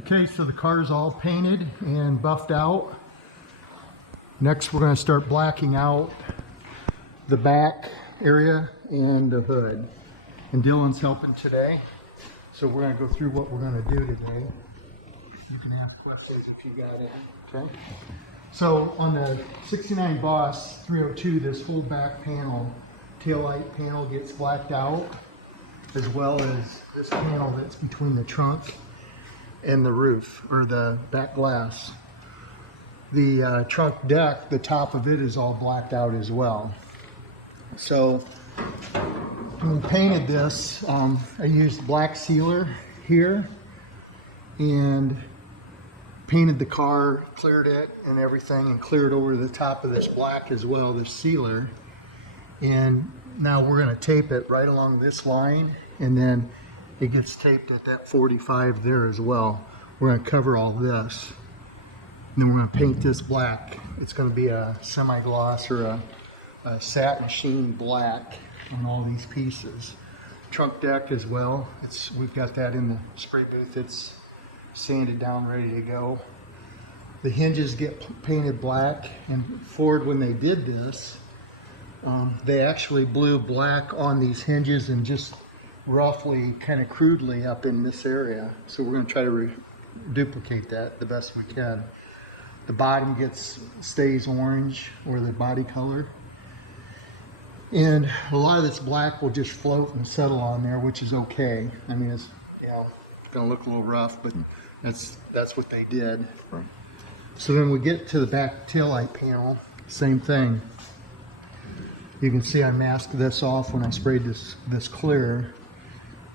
Okay, so the car is all painted and buffed out. Next, we're going to start blacking out the back area and the hood. And Dylan's helping today, so we're going to go through what we're going to do today. You can ask questions if you got it. Okay. So on the 69 Boss 302, this whole back panel, taillight panel, gets blacked out, as well as this panel that's between the trunk and the roof, or the back glass. The trunk deck, the top of it is all blacked out as well. So when we painted this, I used black sealer here and painted the car, cleared it and everything, and cleared over the top of this black as well, this sealer. And now we're going to tape it right along this line, and then it gets taped at that 45 there as well. We're going to cover all this. And then we're going to paint this black. It's going to be a semi-gloss or a satin sheen black on all these pieces. Trunk deck as well. We've got that in the spray booth. It's sanded down, ready to go. The hinges get painted black, and Ford, when they did this, they actually blew black on these hinges and just roughly, kind of crudely up in this area. So we're going to try to duplicate that the best we can. The bottom stays orange, or the body color. And a lot of this black will just float and settle on there, which is okay. I mean, it's going to look a little rough, but that's what they did. Right. So then we get to the back taillight panel, same thing. You can see I masked this off when I sprayed this clear.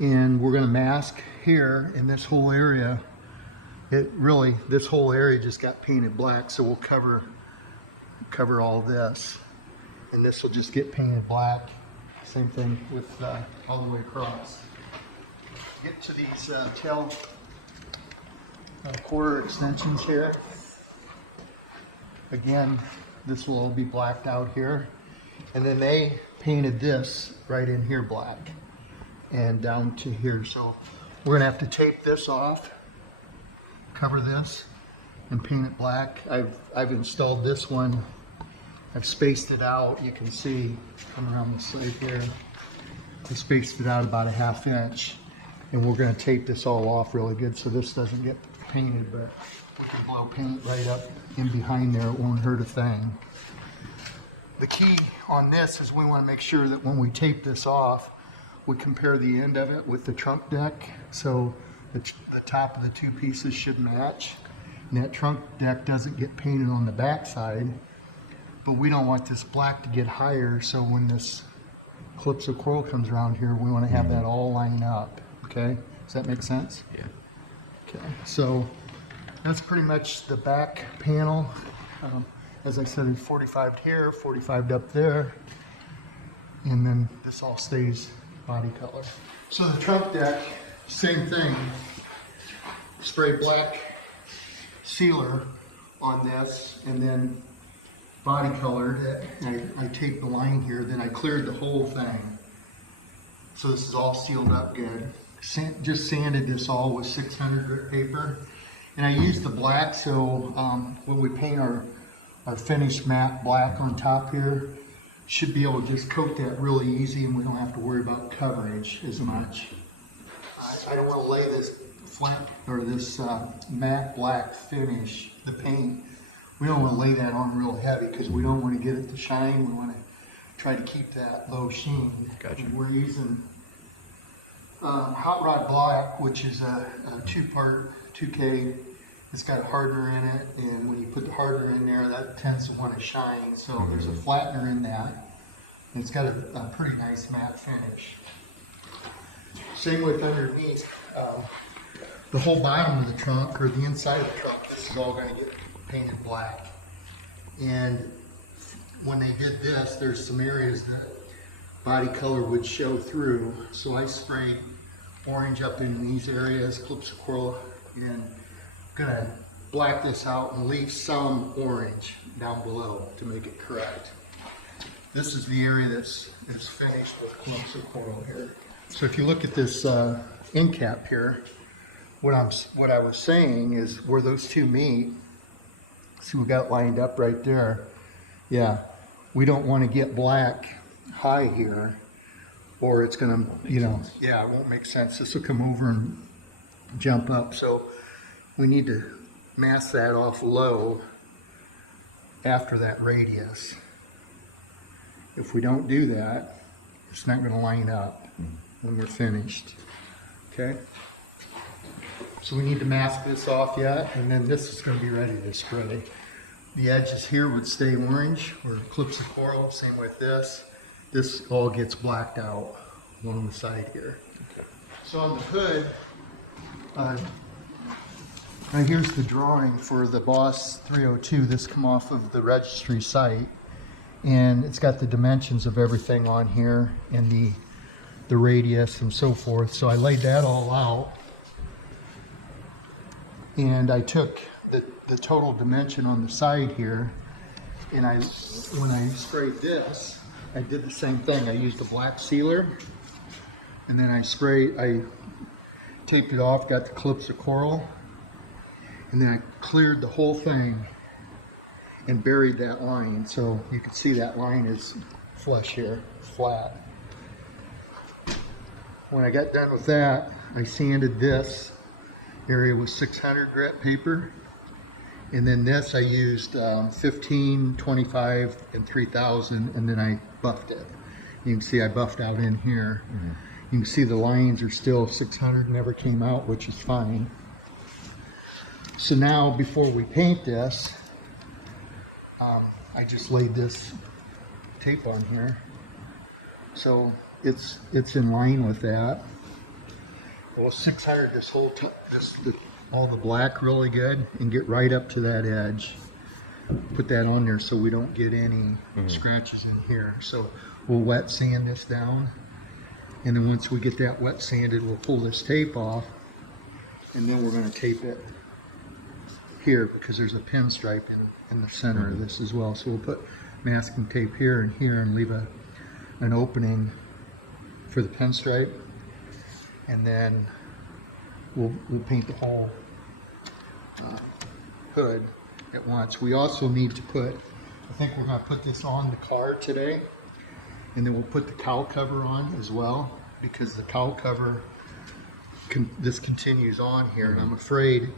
And we're going to mask here in this whole area. This whole area just got painted black, so we'll cover all this. And this will just get painted black. Same thing with all the way across. Get to these tail quarter extensions here. Again, this will all be blacked out here. And then they painted this right in here black and down to here. So we're gonna have to tape this off, cover this, and paint it black. I've installed this one. I've spaced it out. You can see, come around the side here, I spaced it out about a ½ inch. And we're gonna tape this all off really good so this doesn't get painted, but we can blow paint right up in behind there. It won't hurt a thing. The key on this is we want to make sure that when we tape this off, we compare the end of it with the trunk deck, so the top of the two pieces should match. And that trunk deck doesn't get painted on the back side, but we don't want this black to get higher, so when this clips of coral comes around here, we want to have that all line up. Okay, does that make sense? Yeah. Okay, so that's pretty much the back panel. As I said, it's 45'd here, 45'd up there, and then this all stays body color. So the trunk deck, same thing. Spray black sealer on this, and then body colored it. I taped the line here, then I cleared the whole thing. So this is all sealed up good. Just sanded this all with 600 grit paper. And I used the black, so when we paint our finished matte black on top here, should be able to just coat that really easy, and we don't have to worry about coverage as much. I don't want to lay this flat or this matte black finish, the paint. We don't want to lay that on real heavy because we don't want to get it to shine. We want to try to keep that low sheen. Gotcha. We're using Hot Rod Black, which is a 2-part 2K. It's got a hardener in it, and when you put the hardener in there, that tends to want to shine. So there's a flattener in that, and it's got a pretty nice matte finish. Same with underneath. The whole bottom of the trunk, or the inside of the trunk, this is all going to get painted black. And when they did this, there's some areas that body color would show through. So I sprayed orange up in these areas, clips of coral, and gonna black this out and leave some orange down below to make it correct. This is the area that's finished with clumps of coral here. So if you look at this end cap here, what I was saying is where those two meet, see we got lined up right there. Yeah, we don't want to get black high here, or it's gonna, you know, yeah, it won't make sense. This will come over and jump up. So we need to mask that off low after that radius. If we don't do that, it's not going to line up when we're finished. Okay? So we need to mask this off yet, and then this is going to be ready to spray. The edges here would stay orange, or clips of coral, same with this. This all gets blacked out along the side here. Okay. So on the hood, now here's the drawing for the Boss 302. This come off of the registry site, and it's got the dimensions of everything on here and the radius and so forth. So I laid that all out, and I took the total dimension on the side here, and when I sprayed this, I did the same thing. I used a black sealer, and then I taped it off, got the clips of coral, and then I cleared the whole thing and buried that line. So you can see that line is flush here, flat. When I got done with that, I sanded this area with 600 grit paper. And then this I used 15, 25, and 3000, and then I buffed it. You can see I buffed out in here. Mm-hmm. You can see the lines are still 600, never came out, which is fine. So now, before we paint this, I just laid this tape on here. So it's in line with that. Well, 600, this whole all the black really good, and get right up to that edge. Put that on there so we don't get any scratches in here. So we'll wet sand this down, and then once we get that wet sanded, we'll pull this tape off, and then we're going to tape it here because there's a pinstripe in the center of this as well. So we'll put masking tape here and leave an opening for the pinstripe, and then we'll paint the whole hood at once. We also need to put, I think we're going to put this on the car today, and then we'll put the cowl cover on as well, because the cowl cover, this continues on here, and I'm afraid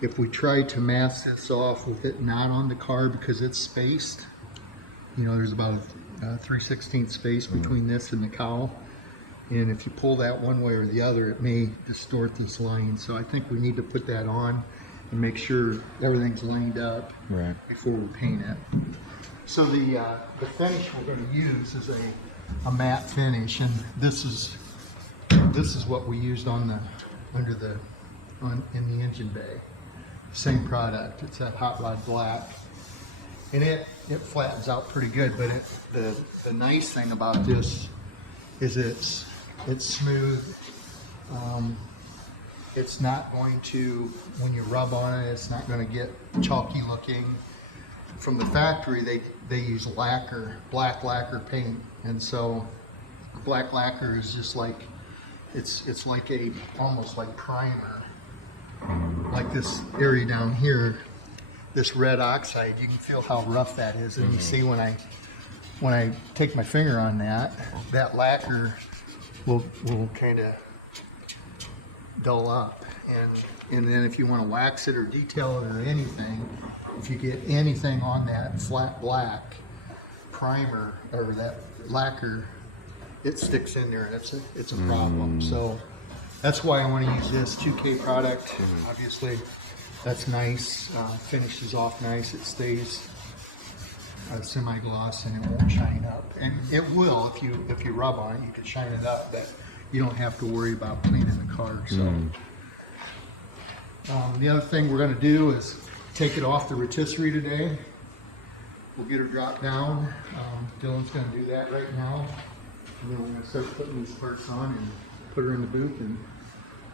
if we try to mask this off with it not on the car because it's spaced, you know, there's about a 3/16 space between this and the cowl, and if you pull that one way or the other, it may distort this line. So I think we need to put that on and make sure everything's lined up before we paint it. So the finish we're going to use is a matte finish, and this is what we used in the engine bay. Same product. It's that hot rod black, and it flattens out pretty good. But the nice thing about this is it's smooth. It's not going to, when you rub on it, it's not going to get chalky looking. From the factory, they use lacquer, black lacquer paint, and so black lacquer is just like it's like almost like primer. Like this area down here, this red oxide, you can feel how rough that is, and you see when I take my finger on that lacquer will kind of dull up, and then if you want to wax it or detail it or anything, if you get anything on that flat black primer or that lacquer, it sticks in there, and it's a problem. So that's why I want to use this 2K product. Obviously, that's nice. Finishes off nice. It stays semi-gloss, and it won't shine up. And it will if you rub on it. You can shine it up, but you don't have to worry about cleaning the car. So the other thing we're going to do is take it off the rotisserie today. We'll get her dropped down. Dylan's going to do that right now, and then we're going to start putting these parts on and put her in the booth, and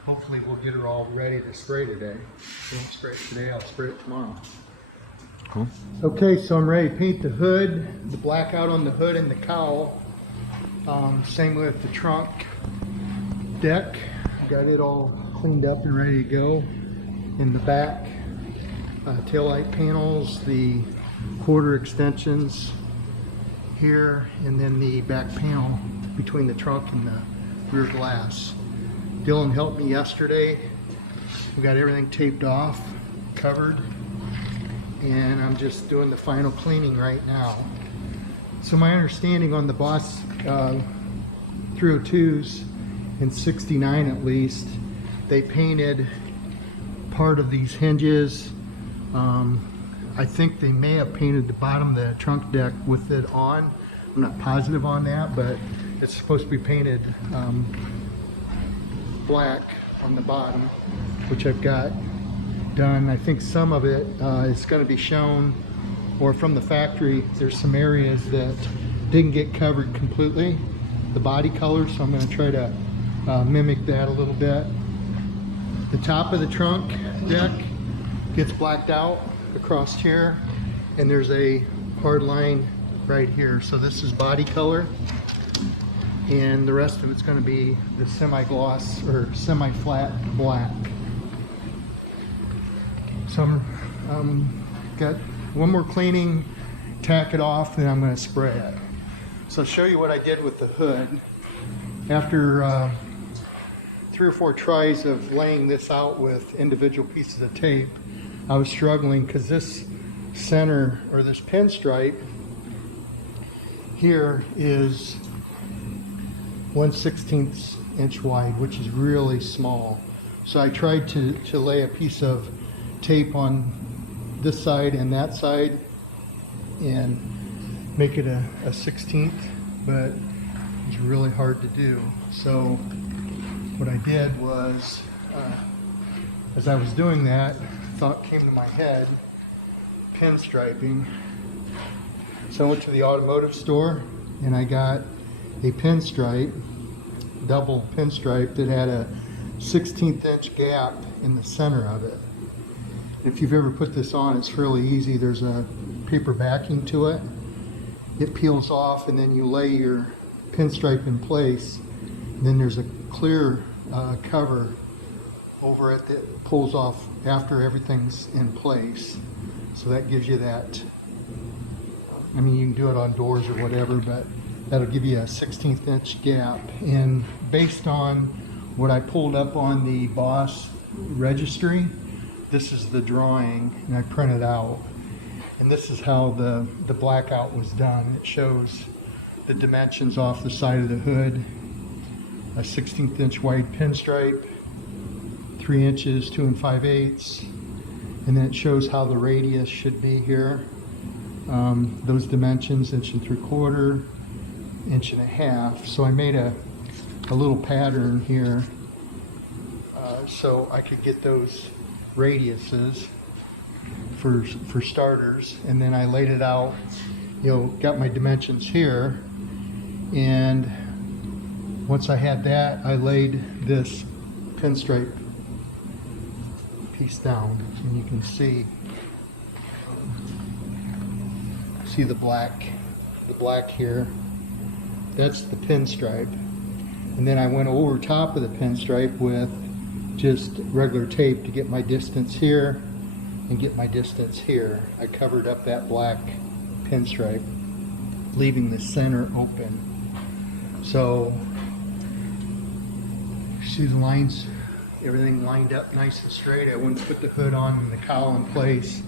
hopefully we'll get her all ready to spray today. If I don't spray it today, I'll spray it tomorrow. Cool. Okay, so I'm ready to paint the hood, the blackout on the hood and the cowl. Same with the trunk deck. Got it all cleaned up and ready to go. In the back, taillight panels, the quarter extensions here, and then the back panel between the trunk and the rear glass. Dylan helped me yesterday. We got everything taped off, covered, and I'm just doing the final cleaning right now. So my understanding on the Boss 302s in '69 at least, they painted part of these hinges. I think they may have painted the bottom of the trunk deck with it on. I'm not positive on that, but it's supposed to be painted black on the bottom, which I've got done. I think some of it is going to be shown, or from the factory, there's some areas that didn't get covered completely, the body color, so I'm going to try to mimic that a little bit. The top of the trunk deck gets blacked out across here, and there's a hard line right here. So this is body color, and the rest of it's going to be the semi-gloss or semi-flat black. So I'm got one more cleaning, tack it off, and I'm going to spray it. So I'll show you what I did with the hood. After 3 or 4 tries of laying this out with individual pieces of tape, I was struggling because this center, or this pinstripe here, is 1/16 inch wide, which is really small. So I tried to lay a piece of tape on this side and that side and make it a 1/16, but it's really hard to do. So what I did was, as I was doing that, thought came to my head, pinstriping. So I went to the automotive store and I got a pinstripe, double pinstripe, that had a 1/16 inch gap in the center of it. If you've ever put this on, it's fairly easy. There's a paper backing to it. It peels off, and then you lay your pinstripe in place. And then there's a clear cover over it that pulls off after everything's in place. So that gives you that, I mean, you can do it on doors or whatever, but that'll give you a 1/16 inch gap. And based on what I pulled up on the Boss registry, this is the drawing, and I printed out. And this is how the blackout was done. It shows the dimensions off the side of the hood, a 1/16 inch wide pinstripe, 3 inches, 2 5/8, and then it shows how the radius should be here. Those dimensions, 1 3/4, 1.5 inches. So I made a little pattern here so I could get those radiuses for starters, and then I laid it out, got my dimensions here, and once I had that, I laid this pinstripe piece down, and you can see the black here. That's the pinstripe, and then I went over top of the pinstripe with just regular tape to get my distance here and get my distance here. I covered up that black pinstripe, leaving the center open. So see the lines, everything lined up nice and straight. I went to put the hood on and the cowl in place,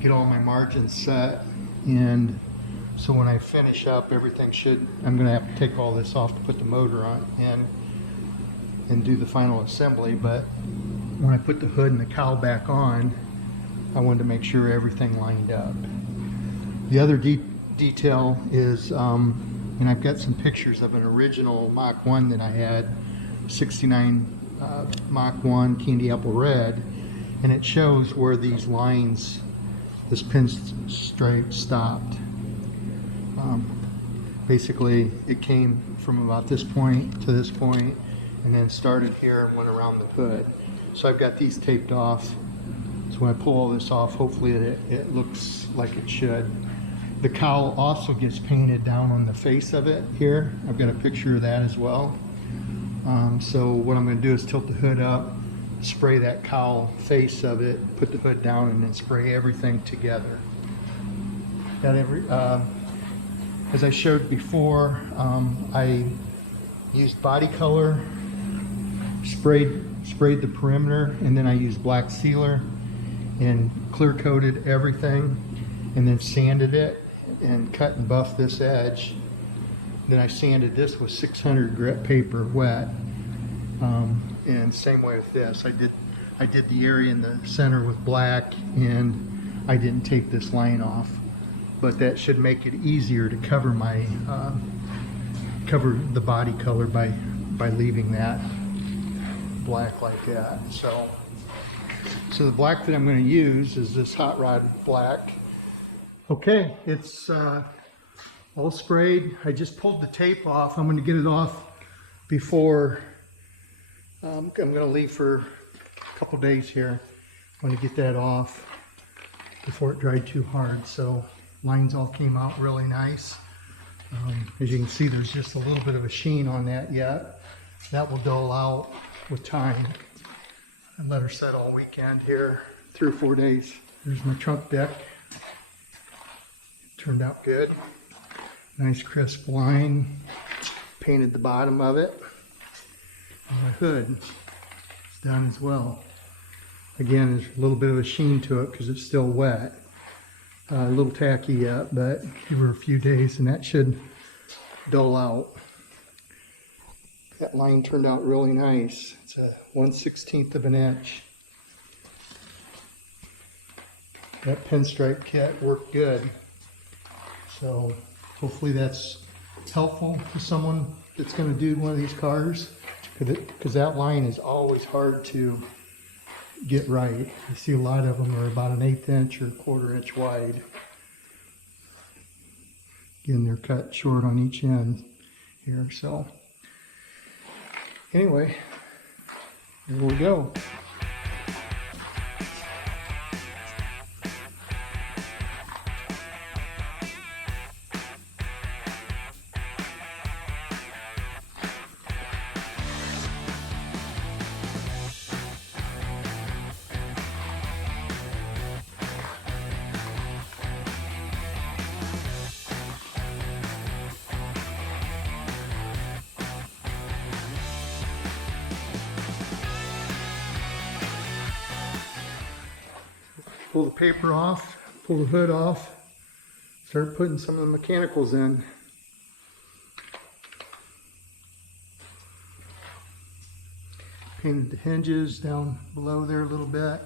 get all my margins set, and so when I finish up, everything I'm gonna have to take all this off to put the motor on and do the final assembly. But when I put the hood and the cowl back on, I wanted to make sure everything lined up. The other detail is, and I've got some pictures of an original Mach 1 that I had, 69 Mach 1 candy apple red, and it shows where these lines, this pinstripe stopped. Basically it came from about this point to this point, and then started here and went around the hood. So I've got these taped off, so when I pull all this off, hopefully it looks like it should. The cowl also gets painted down on the face of it here. I've got a picture of that as well. So what I'm going to do is tilt the hood up, spray that cowl face of it, put the hood down, and then spray everything together. Got every, as I showed before, I used body color, sprayed the perimeter, and then I used black sealer and clear coated everything, and then sanded it and cut and buffed this edge. Then I sanded this with 600 grit paper wet, and same way with this. I did the area in the center with black, and I didn't take this line off, but that should make it easier to cover my cover the body color by leaving that black like that. So the black that I'm going to use is this hot rod black. Okay, it's all sprayed. I just pulled the tape off. I'm going to get it off before I'm going to leave for a couple days here. I'm going to get that off before it dried too hard. So lines all came out really nice. As you can see, there's just a little bit of a sheen on that yet. That will dull out with time. I let her set all weekend here, 3 or 4 days. There's my trunk deck. Turned out good. Nice crisp line. Painted the bottom of it. And my hood is done as well. Again, there's a little bit of a sheen to it because it's still wet. A little tacky yet, but give her a few days and that should dull out. That line turned out really nice. It's a 1/16 of an inch. That pinstripe kit worked good. So hopefully that's helpful to someone that's going to do one of these cars, because that line is always hard to get right. You see a lot of them are about an 1/8 inch or 1/4 inch wide. Again, they're cut short on each end here. So anyway, here we go. Pull the paper off, pull the hood off, start putting some of the mechanicals in. Painted the hinges down below there a little bit.